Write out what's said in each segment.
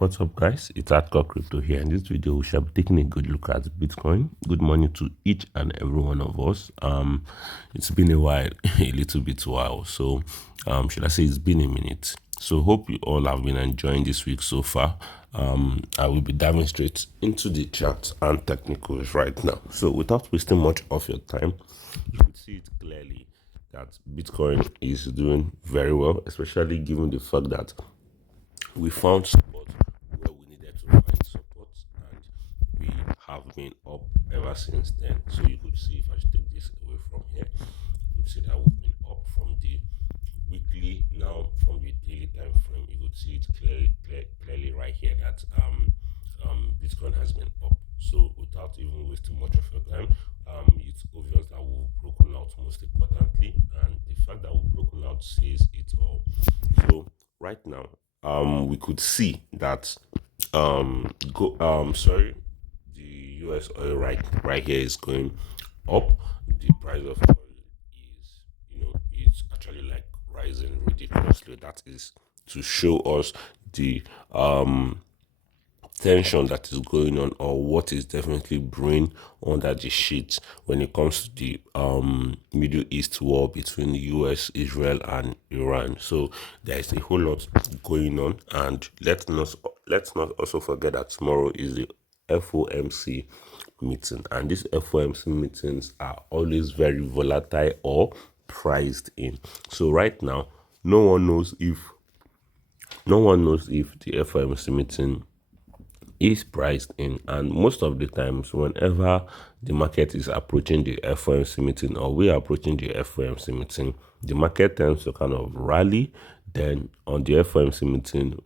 What's up, guys? It's Hardcore Crypto here. In this video, we shall be taking a good look at Bitcoin. Good morning to each and every one of us. It's been a while, a little bit while. So, should I say it's been a minute? So, hope you all have been enjoying this week so far. I will be diving straight into the charts and technicals right now. So, without wasting much of your time, you could see it clearly that Bitcoin is doing very well, especially given the fact that we found support where we needed to find support, and we have been up ever since then. So you could see, if I should take this away from here, you could see that we've been up from the weekly, now from the daily time frame. You could see it clearly right here that Bitcoin has been up. So without even wasting much of your time, it's obvious that we've broken out, most importantly, and the fact that we've broken out says it all. So right now, we could see that the US oil right here is going up. The price of oil is, it's actually like rising ridiculously. That is to show us the tension that is going on, or what is definitely brewing under the sheets when it comes to the Middle East war between the US, Israel, and Iran. So there is a whole lot going on, and let's not also forget that tomorrow is the FOMC meeting, and these FOMC meetings are always very volatile or priced in. So right now, no one knows if the FOMC meeting is priced in, and most of the times whenever the market is approaching the FOMC meeting, or we are approaching the FOMC meeting, the market tends to kind of rally. Then on the FOMC meeting,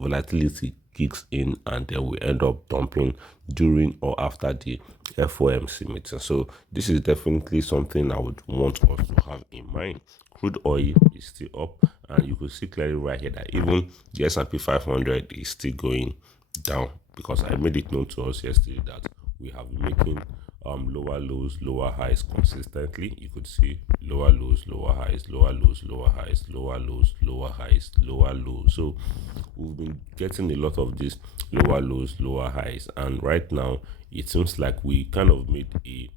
volatility kicks in, and then we end up dumping during or after the FOMC meeting. So this is definitely something I would want us to have in mind. Crude oil is still up, and you could see clearly right here that even the S&P 500 is still going down, because I made it known to us yesterday that we have been making lower lows, lower highs consistently. You could see lower lows, lower highs, lower lows, lower highs, lower lows, lower highs, lower lows. So we've been getting a lot of these lower lows, lower highs, and right now it seems like we kind of made a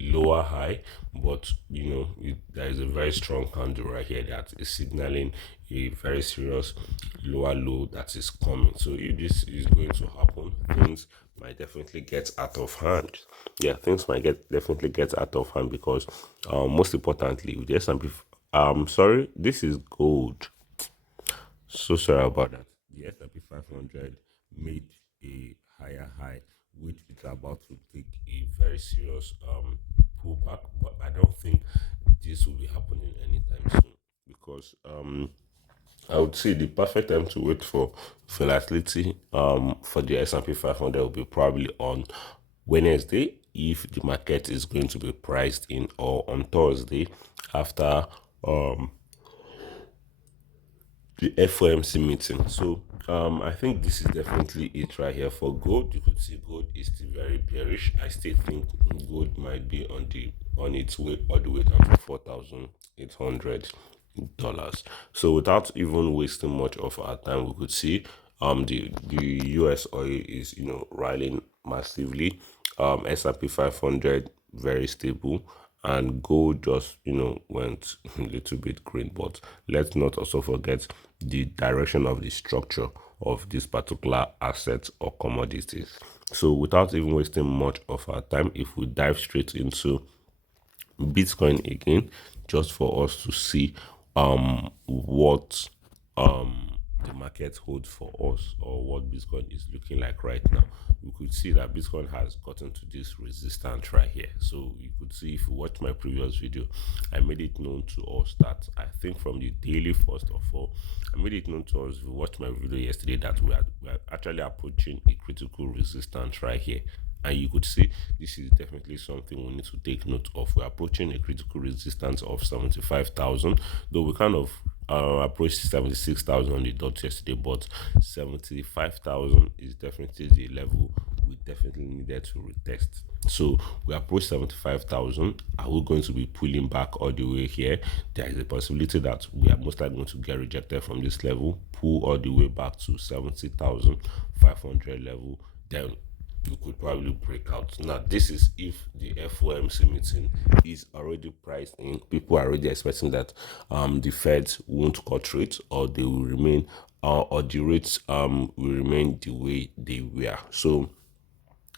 lower high, but there is a very strong candle right here that is signaling a very serious lower low that is coming. So if this is going to happen, things might definitely get out of hand. Yeah, things might definitely get out of hand, because most importantly, with the S&P, sorry, this is gold. So sorry about that. The S&P 500 made a higher high, which is about to take a very serious pullback. But I don't think this will be happening anytime soon, because I would say the perfect time to wait for volatility for the S&P 500 will be probably on Wednesday, if the market is going to be priced in, or on Thursday after the FOMC meeting. So I think this is definitely it right here for gold. You could see gold is still very bearish. I still think gold might be on its way all the way down to $4,800. So without even wasting much of our time, we could see the US oil is rallying massively. S&P 500 very stable, and gold just went a little bit green. But let's not also forget the direction of the structure of this particular asset or commodities. So without even wasting much of our time, if we dive straight into Bitcoin again, just for us to see what the market holds for us, or what Bitcoin is looking like right now. We could see that Bitcoin has gotten to this resistance right here. So you could see, if you watch my previous video, I made it known to us that, I think from the daily, first of all, I made it known to us, if you watched my video yesterday, that we are actually approaching a critical resistance right here. And you could see this is definitely something we need to take note of. We're approaching a critical resistance of 75,000, though we kind of approached 76,000 on the dot yesterday, but 75,000 is definitely the level we definitely needed to retest. So we approached 75,000. Are we going to be pulling back all the way here? There is a possibility that we are most likely going to get rejected from this level, pull all the way back to 70,500 level. Then we could probably break out. Now, this is if the FOMC meeting is already priced in. People are already expecting that the Feds won't cut rates, or they will remain, or the rates will remain the way they were. So,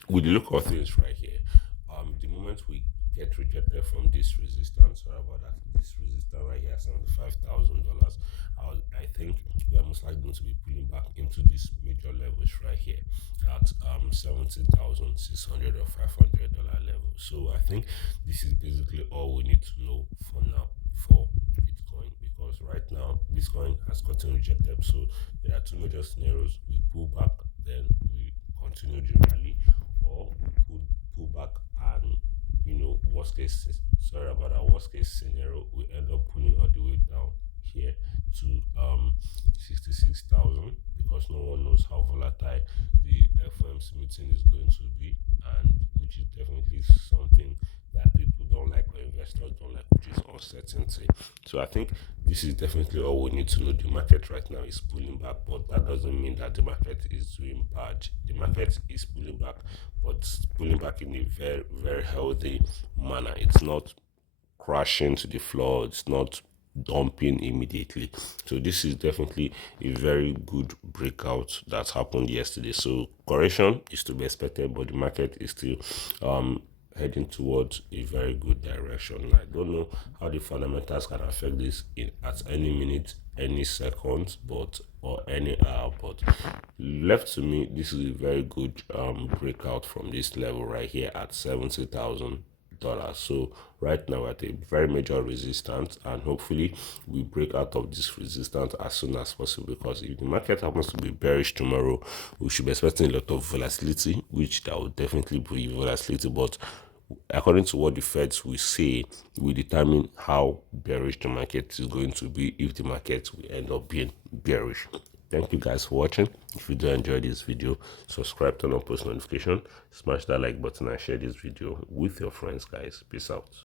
with the look of things right here, the moment we get rejected from this resistance, sorry about that, this resistance right here, $75,000, I think we are most likely going to be pulling back into these major levels right here at 70,600 or $500 level. So I think this is basically all we need to know for now for Bitcoin, because right now Bitcoin has gotten rejected. So there are two major scenarios: we pull back, then we continue the rally, or pull back and, worst case, sorry about that, worst case scenario, we end up pulling all the way down here to 66,000, because no one knows how volatile the FOMC meeting is going to be, and which is definitely something that people don't like, or investors don't like, which is uncertainty. So I think this is definitely all we need to know. The market right now is pulling back, but that doesn't mean that the market is doing bad. The market is pulling back, but pulling back in a very, very healthy manner. It's not crashing to the floor, it's not dumping immediately. So this is definitely a very good breakout that happened yesterday. So correction is to be expected, but the market is still heading towards a very good direction. I don't know how the fundamentals can affect this at any minute, any second, but or any hour. But left to me, this is a very good breakout from this level right here at 70,000. So right now we're at a very major resistance, and hopefully we break out of this resistance as soon as possible, because if the market happens to be bearish tomorrow, we should be expecting a lot of volatility, which that will definitely be volatility. But according to what the Feds will say, will determine how bearish the market is going to be, if the market will end up being bearish. Thank you guys for watching. If you do enjoy this video, subscribe, turn on post notification, smash that like button, and share this video with your friends, guys. Peace out.